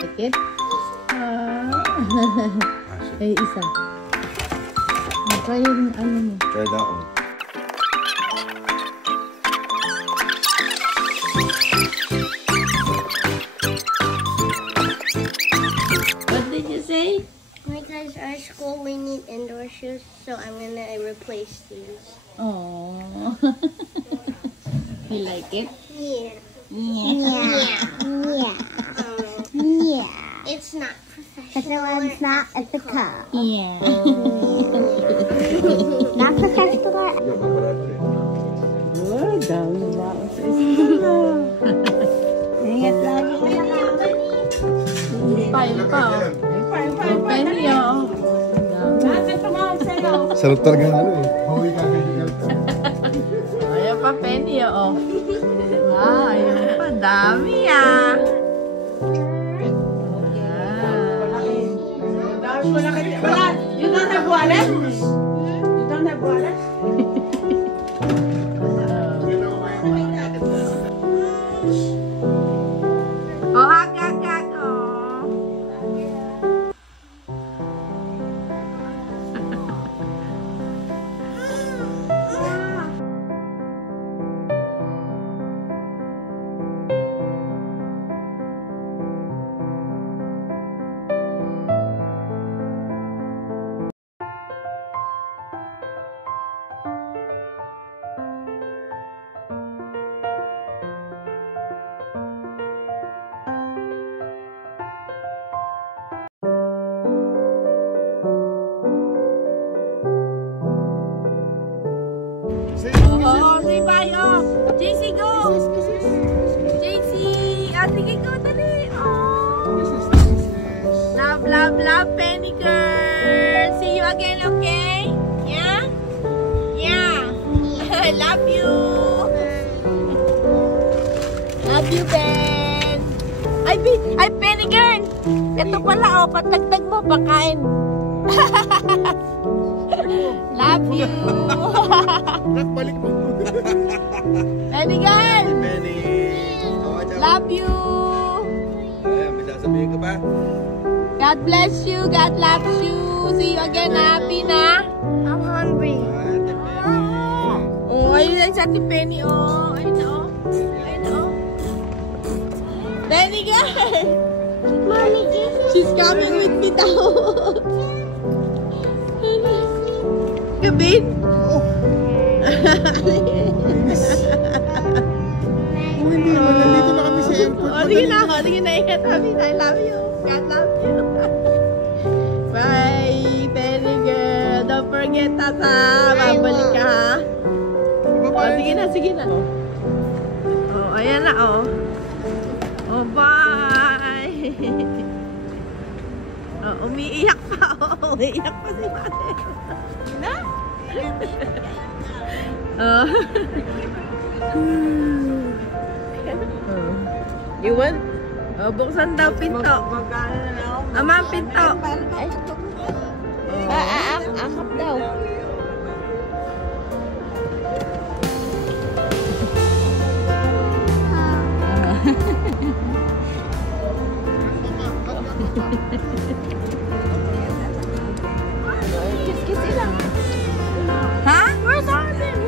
Sakit? Eh, isa. Try yung ano mo. Try that one. What did you say? Because our school we need indoor shoes, so I'm gonna replace these. Oh. You like it? Yeah. Yeah. Yeah. Yeah. It's not professional. It's not ethical. Yeah. Not professional. Oh, dami ba ako sa isla. Ingat lagi ka na. Pile pa. Penny, oh. Sarap talaga ng ano eh. Huwi ka kayo. Ayan pa, Penny, oh. Wow, ayan pa. Dami, ah. You don't have wallet? You don't have wallet? Oh, hag, oh. Oh, si Bayo. JC, go! JC! Ah, sige, go, dali. Oh. Love, love, love, Penny girl. See you again, okay? Yeah? Yeah. Love you. Love you, Ben. Ay, Penny girl. Ito pala, oh, patagtag mo, pakain. Love you. Balik mo. Penny girl. Penny. Love you. Ayan, may sasabihin ka pa? God bless you. God loves you. See you again. Happy na. I'm hungry. Oh, ayun lang sa ating Penny. Oh, ayun na, oh. Ayun na, oh. Penny girl. Mommy, She's coming with me daw. Kabin? Oh, hindi naman. Nandito na kami sa airport. Oh, sige na ako. Sige na. Ingat kami. I love you. God love you. Bye, Penny girl. Don't forget us, ha. Babalik ka, ha. Oh, sige na. Sige na. Oh, ayan na, oh. Oh, bye. Oh, umiiyak pa. Oh, umiiyak pa si Mate. Na? Oh. You want? Oh, buksan daw pinto. Ama, pinto. Akap daw. Kiss sila. Ha? Where's Arvin?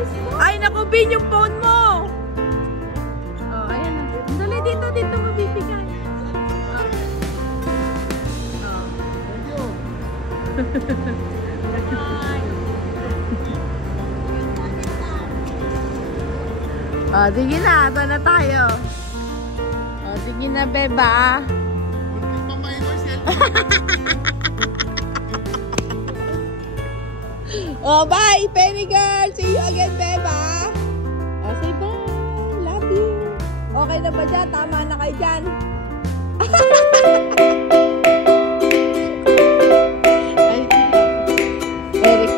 Ay, naku, Bin, yung phone mo. Oh, ayan na. Dali, dito mabibigay. Oh, sige na. Ito na tayo. Oh, sige na, beba. Oh, bye, Penny girl. See you again, beba. Oh, say bye. Love you. Okay na ba dyan? Tama na kayo dyan. Eric.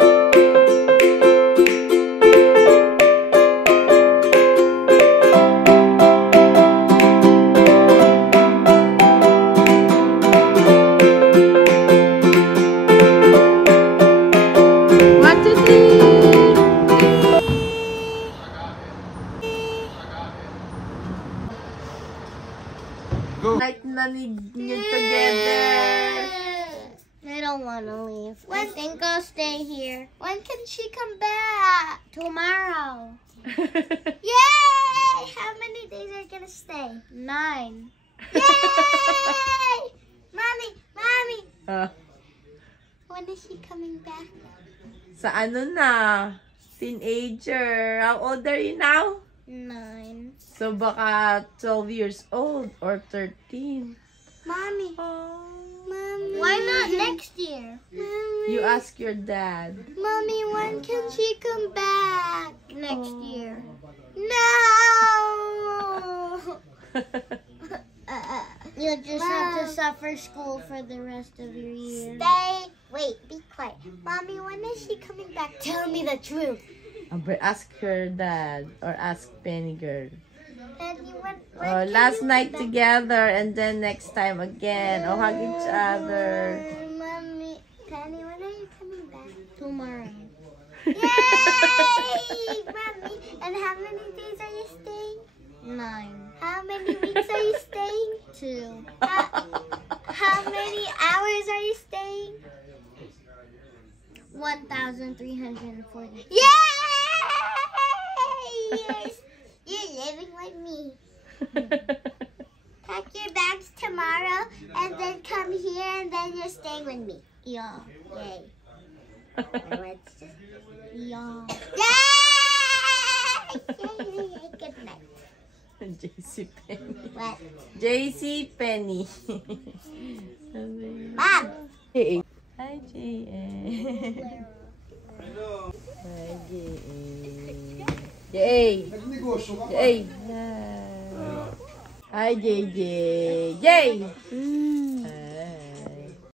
Go. Like nanig niyo together. I don't want to leave. I think I'll stay here. When can she come back? Tomorrow. Yay! How many days are you gonna stay? 9. Yay! Mommy! When is she coming back? Sa ano na? Teenager. How old are you now? 9. So baka 12 years old or 13. Mommy. Oh. Mommy. Why not next year? Mommy. You ask your dad. Mommy, when can she come back? Next year. No! You'll just have to suffer school for the rest of your year. Stay. Wait, be quiet. Mommy, when is she coming back? Tell me the truth. But ask your dad or ask Penny girl. Daddy, when Oh, can last you night come back? together and then next time again. Oh, hug each other. Mommy, Penny, when are you coming back? Tomorrow. Yay! Mommy, and how many days are you staying? 9. How many weeks are you staying? 2. How many hours are you staying? 1,340. Yay! You're living with me. Pack your bags tomorrow and then come here and then you're staying with me. Yeah. Yay. Let's just... Yeah. Yay! Yay! Good night. JC Penny. What? JC Penny. Mom! Hi, JN. Hi, JN. Yay! Nagnegosyo ka pa. Yay! Hi, JJ. Yay!